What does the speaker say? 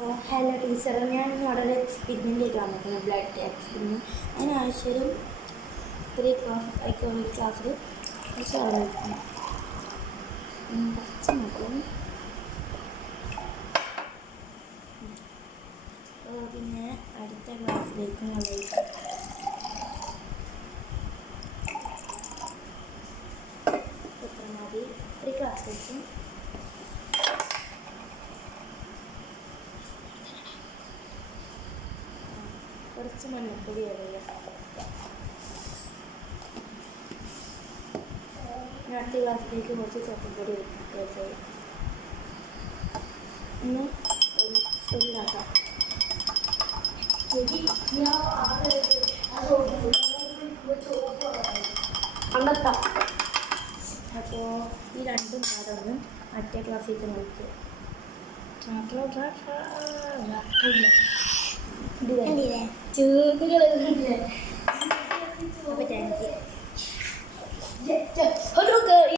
Hello teacher, ഞാൻ ഇവിടെ ഒരു എക്സ്പെരിമെൻ്റ് ആയിട്ട് വന്നിട്ടുണ്ട്. Blood experiment. അതിനാവശ്യം 3 ക്ലാസ് ആയിക്കോളും. ക്ലാസ്സിൽ കുറച്ച് വെള്ളം വയ്ക്കണം. കുറച്ച് മതി. പിന്നെ അടുത്ത ക്ലാസ്സിലേക്ക് വെള്ളം വയ്ക്കാം. എത്ര മതി? 3 ക്ലാസ് വയ്ക്കും. കുറച്ച് മഞ്ഞൾപ്പൊടി അറിയാം. അടുത്ത ഗ്ലാസ്സിലേക്ക് കുറച്ച് ചപ്പപ്പൊടി വയ്ക്കാം. ഒന്ന് ഫുള്ളാക്കാം. അപ്പോൾ ഈ രണ്ടും പാടൊന്നും മറ്റേ ക്ലാസ്സിലേക്ക് നോക്കുക. അപ്പോൾ താങ്ക് യു.